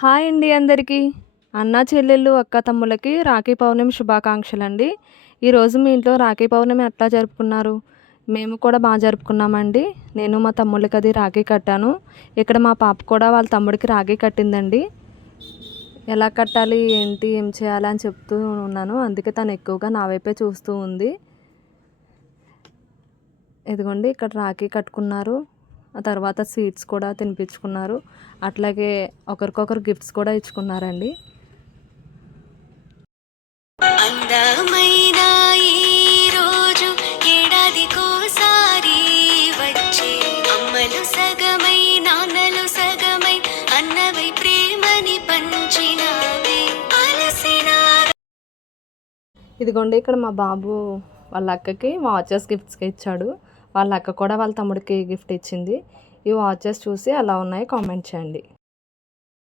Hi అండి అందరికీ. అన్నా చెల్లెళ్ళు, అక్క తమ్ముళ్ళకి రాఖీ పౌర్ణమి శుభాకాంక్షలండి. ఈరోజు మీ ఇంట్లో రాఖీ పౌర్ణమి ఎట్లా జరుపుకున్నారు? మేము కూడా బాగా జరుపుకున్నామండి. నేను మా తమ్ముళ్ళకి అది రాఖీ కట్టాను. ఇక్కడ మా పాప కూడా వాళ్ళ తమ్ముడికి రాఖీ కట్టిందండి. ఎలా కట్టాలి, ఏంటి, ఏం చేయాలి అని చెప్తూ ఉన్నాను. అందుకే తను ఎక్కువగా నా వైపే చూస్తూ ఉంది. ఇదిగోండి ఇక్కడ రాఖీ కట్టుకున్నారు. ఆ తర్వాత స్వీట్స్ కూడా తినిపించుకున్నారు. అట్లాగే ఒకరికొకరు గిఫ్ట్స్ కూడా ఇచ్చుకున్నారండి. అందమైన ఈ రోజు ఏడాదికోసారి వచ్చే అమ్మలు సగమై నాన్నలు సగమై అన్నవై ప్రేమని పంచినవే అలసిన. ఇదిగోండి ఇక్కడ మా బాబు వాళ్ళ అక్కకి వాచెస్ గిఫ్ట్స్గా ఇచ్చాడు. వాళ్ళ అక్క కూడా వాళ్ళ తమ్ముడికి గిఫ్ట్ ఇచ్చింది. ఈ వాచెస్ చూసి ఎలా ఉన్నాయో కామెంట్ చేయండి.